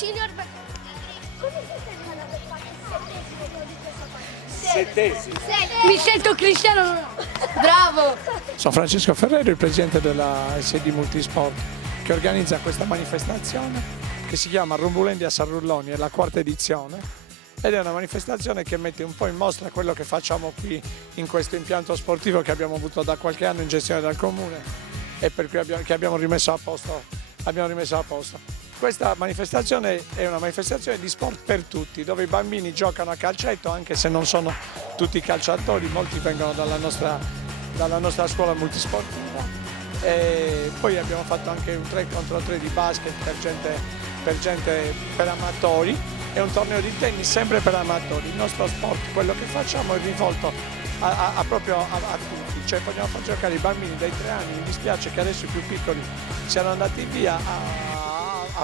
Signor, come si chiama per fare il settesimo di questa partita? Settesimo. Mi sento Cristiano. Bravo. Sono Francesco Ferrero, il presidente della SD Multisport, che organizza questa manifestazione che si chiama Rumbulendi a San Rulloni, è la quarta edizione ed è una manifestazione che mette un po' in mostra quello che facciamo qui in questo impianto sportivo che abbiamo avuto da qualche anno in gestione dal Comune e per cui abbiamo rimesso a posto. Questa manifestazione è una manifestazione di sport per tutti, dove i bambini giocano a calcetto, anche se non sono tutti calciatori, molti vengono dalla nostra scuola multisportiva. E poi abbiamo fatto anche un 3 contro 3 di basket per amatori e un torneo di tennis sempre per amatori. Il nostro sport, quello che facciamo, è rivolto proprio a tutti, cioè vogliamo far giocare i bambini dai 3 anni. Mi dispiace che adesso i più piccoli siano andati via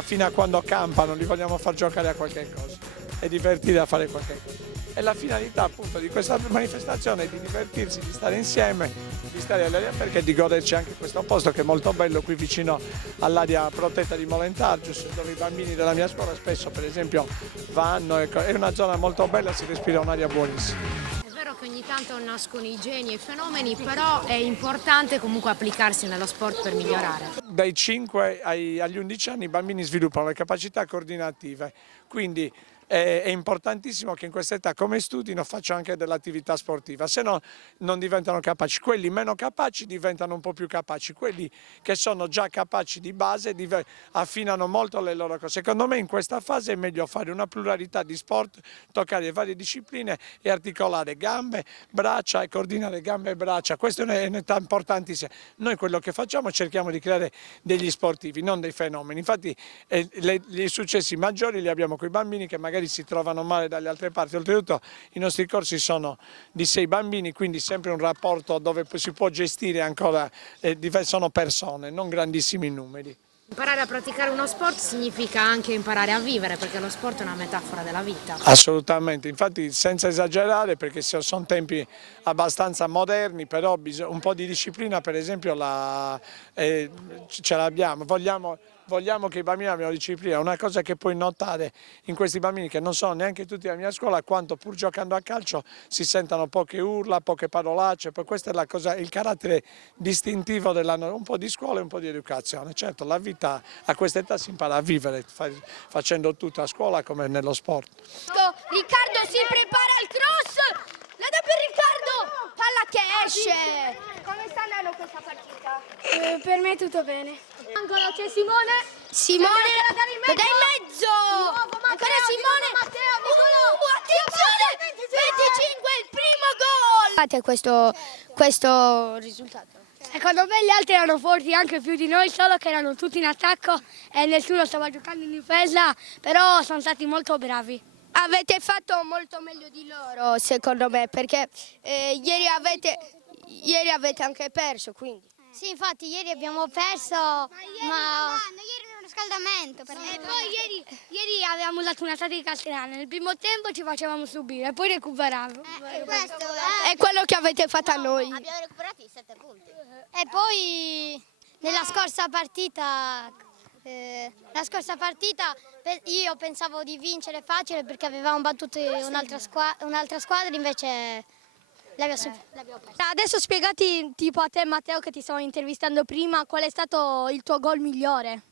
fino a quando campano, li vogliamo far giocare a qualche cosa e divertire a fare qualche cosa. E la finalità appunto di questa manifestazione è di divertirsi, di stare insieme, di stare all'aria aperta e di goderci anche questo posto che è molto bello qui vicino all'area protetta di Molentargius, dove i bambini della mia scuola spesso per esempio vanno, è una zona molto bella, si respira un'aria buonissima. È vero che ogni tanto nascono i geni e i fenomeni, però è importante comunque applicarsi nello sport per migliorare. Dai 5 agli 11 anni i bambini sviluppano le capacità coordinative, quindi è importantissimo che in questa età, come studino, facciano anche dell'attività sportiva, se no non diventano capaci. Quelli meno capaci diventano un po' più capaci, quelli che sono già capaci di base affinano molto le loro cose. Secondo me in questa fase è meglio fare una pluralità di sport, toccare varie discipline e articolare gambe, braccia e coordinare gambe e braccia. Questa è un'età importantissima. Noi quello che facciamo cerchiamo di creare degli sportivi, non dei fenomeni. Infatti i successi maggiori li abbiamo con i bambini che magari si trovano male dalle altre parti. Oltretutto i nostri corsi sono di 6 bambini, quindi sempre un rapporto dove si può gestire ancora, sono persone, non grandissimi numeri. Imparare a praticare uno sport significa anche imparare a vivere, perché lo sport è una metafora della vita. Assolutamente, infatti senza esagerare, perché sono tempi abbastanza moderni, però un po' di disciplina per esempio ce l'abbiamo, vogliamo che i bambini abbiano disciplina. Una cosa che puoi notare in questi bambini, che non sono neanche tutti della mia scuola, quanto pur giocando a calcio si sentono poche urla, poche parolacce, poi questo è il carattere distintivo un po' di scuola e un po' di educazione. Certo, la vita a questa età si impara a vivere facendo tutto a scuola come nello sport. Riccardo si prepara al cross. La dà per Riccardo. Palla che esce. Come sta andando questa partita? Per me tutto bene. Angolo c'è Simone. Simone, lo dai in mezzo. Ancora Simone. Attenzione. 25 il primo gol. Fate questo risultato? Secondo me gli altri erano forti anche più di noi, solo che erano tutti in attacco e nessuno stava giocando in difesa, però sono stati molto bravi. Avete fatto molto meglio di loro, secondo me, perché ieri avete anche perso, quindi. Sì, infatti ieri abbiamo perso, Ieri era un riscaldamento. E poi ieri avevamo usato una tattica strana, nel primo tempo ci facevamo subire, poi recuperavamo. È quello che avete fatto a noi. Abbiamo recuperato i 7 punti. E poi nella scorsa partita io pensavo di vincere facile perché avevamo battuto un'altra squadra, invece l'abbiamo persa. Adesso spiegati tipo a te Matteo che ti stavo intervistando prima, qual è stato il tuo gol migliore?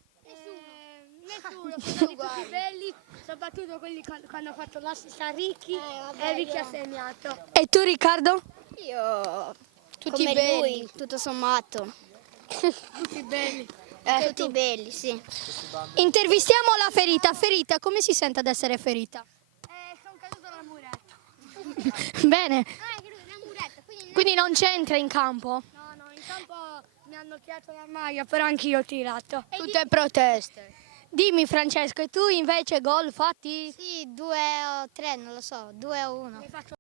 Nessuno, tutti belli, soprattutto quelli quando ho fatto l'assist a Ricky e Ricky ha segnato. E tu Riccardo? Io Tutti come belli. lui, tutto sommato. Tutti belli. Tutti belli, sì. Intervistiamo la Ferita. Ferita, come si sente ad essere ferita? Sono caduto dal muretto. Bene. È caduto dal muretto, Quindi non c'entra in campo? No, in campo Mi hanno tirato la maglia, però anch'io ho tirato. Tutte proteste. Dimmi Francesco, e tu invece gol fatti? sì, 2 o 3, non lo so, 2 o 1.